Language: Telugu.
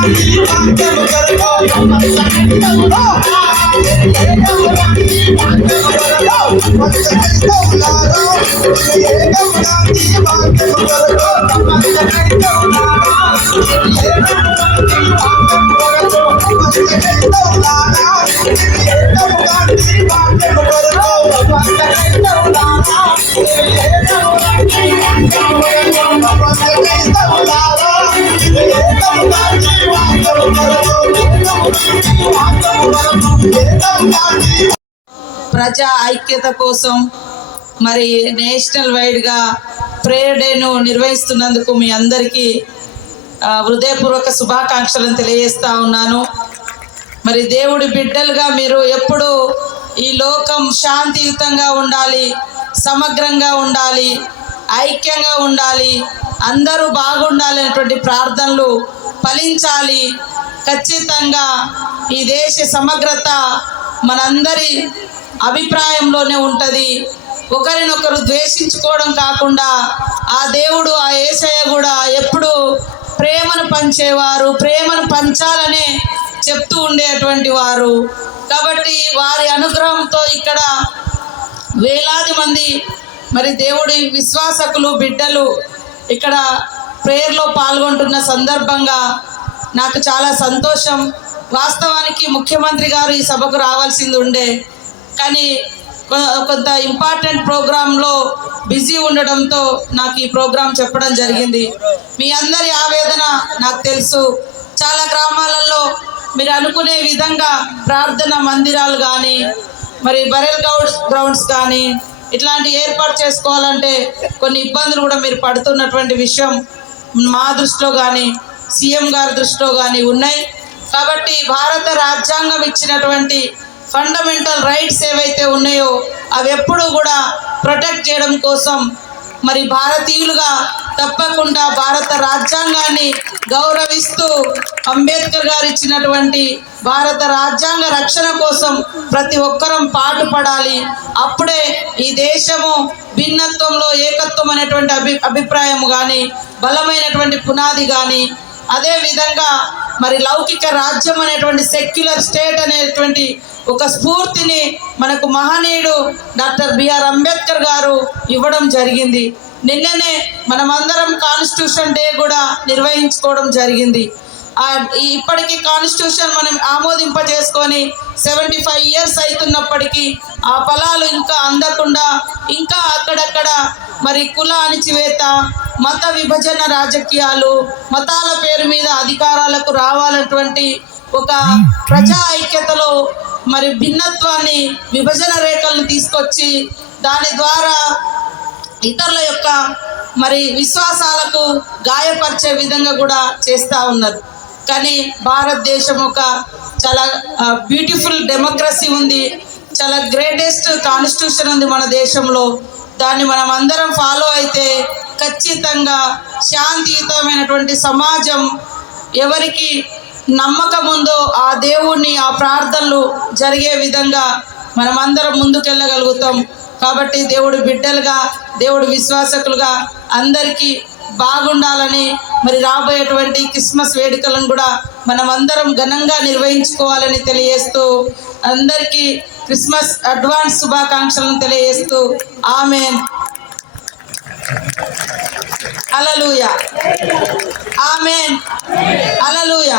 Oh, ప్రజా ఐక్యత కోసం మరి నేషనల్ వైడ్గా ప్రేయర్ డేను నిర్వహిస్తున్నందుకు మీ అందరికీ హృదయపూర్వక శుభాకాంక్షలను తెలియజేస్తా ఉన్నాను. మరి దేవుడి బిడ్డలుగా మీరు ఎప్పుడు ఈ లోకం శాంతియుతంగా ఉండాలి సమగ్రంగా ఉండాలి ఐక్యంగా ఉండాలి అందరూ బాగుండాలి అనేటువంటి ప్రార్థనలు ఫలించాలి. ఖచ్చితంగా ఈ దేశ సమగ్రత మనందరి అభిప్రాయంలోనే ఉంటుంది. ఒకరినొకరు ద్వేషించుకోవడం కాకుండా ఆ దేవుడు ఆ ఏసయ్య కూడా ఎప్పుడు ప్రేమను పంచేవారు ప్రేమను పంచాలనే చెప్తూ ఉండేటువంటి వారు. కాబట్టి వారి అనుగ్రహంతో ఇక్కడ వేలాది మంది మరి దేవుడి విశ్వాసకులు బిడ్డలు ఇక్కడ ప్రేయర్లో పాల్గొంటున్న సందర్భంగా నాకు చాలా సంతోషం. వాస్తవానికి ముఖ్యమంత్రి గారు ఈ సభకు రావాల్సింది ఉండే. కానీ కొంత ఇంపార్టెంట్ ప్రోగ్రాంలో బిజీ ఉండడంతో నాకు ఈ ప్రోగ్రాం చెప్పడం జరిగింది. మీ అందరి ఆవేదన నాకు తెలుసు. చాలా గ్రామాలలో మీరు అనుకునే విధంగా ప్రార్థన మందిరాలు కానీ మరి బరెల్ గౌడ్స్ గ్రౌండ్స్ కానీ ఇట్లాంటి ఏర్పాటు చేసుకోవాలంటే కొన్ని ఇబ్బందులు కూడా మీరు పడుతున్నటువంటి విషయం మా దృష్టిలో కానీ సీఎం గారి దృష్టిలో కానీ ఉన్నాయి. కాబట్టి భారత రాజ్యాంగం ఇచ్చినటువంటి ఫండమెంటల్ రైట్స్ ఏవైతే ఉన్నాయో అవి ఎప్పుడూ కూడా ప్రొటెక్ట్ చేయడం కోసం మరి భారతీయులుగా తప్పకుండా భారత రాజ్యాంగాన్ని గౌరవిస్తూ అంబేద్కర్ గారు ఇచ్చినటువంటి భారత రాజ్యాంగ రక్షణ కోసం ప్రతి ఒక్కరం పాటుపడాలి. అప్పుడే ఈ దేశము భిన్నత్వంలో ఏకత్వం అనేటువంటి అభి అభిప్రాయం కానీ బలమైనటువంటి పునాది కానీ అదేవిధంగా మరి లౌకిక రాజ్యం అనేటువంటి సెక్యులర్ స్టేట్ అనేటువంటి ఒక స్ఫూర్తిని మనకు మహనీయుడు డాక్టర్ బిఆర్ అంబేద్కర్ గారు ఇవ్వడం జరిగింది. నిన్ననే మనమందరం కాన్స్టిట్యూషన్ డే కూడా నిర్వహించుకోవడం జరిగింది. ఇప్పటికీ కాన్స్టిట్యూషన్ మనం ఆమోదింపజేసుకొని సెవెంటీ ఫైవ్ ఇయర్స్ అవుతున్నప్పటికీ ఆ ఫలాలు ఇంకా అందకుండా ఇంకా అక్కడక్కడ మరి కుల అణిచివేత మత విభజన రాజకీయాలు మతాల పేరు మీద అధికారాలకు రావాలన్నటువంటి ఒక ప్రజా ఐక్యతలో మరి భిన్నత్వాన్ని విభజన రేఖలను తీసుకొచ్చి దాని ద్వారా ఇతరుల యొక్క మరి విశ్వాసాలకు గాయపరిచే విధంగా కూడా చేస్తూ ఉన్నారు. కానీ భారతదేశం ఒక చాలా బ్యూటిఫుల్ డెమోక్రసీ ఉంది. చాలా గ్రేటెస్ట్ కాన్స్టిట్యూషన్ ఉంది మన దేశంలో. దాన్ని మనం అందరం ఫాలో అయితే ఖచ్చితంగా శాంతియుతమైనటువంటి సమాజం ఎవరికి నమ్మకం ఉందో ఆ దేవుణ్ణి ఆ ప్రార్థనలు జరిగే విధంగా మనమందరం ముందుకెళ్ళగలుగుతాం. కాబట్టి దేవుడు బిడ్డలుగా దేవుడు విశ్వాసకులుగా అందరికీ బాగుండాలని మరి రాబోయేటువంటి క్రిస్మస్ వేడుకలను కూడా మనమందరం ఘనంగా నిర్వహించుకోవాలని తెలియజేస్తూ అందరికీ క్రిస్మస్ అడ్వాన్స్ శుభాకాంక్షలను తెలియజేస్తూ ఆమెన్. అలలుయ ఆమెన్ అలలుయ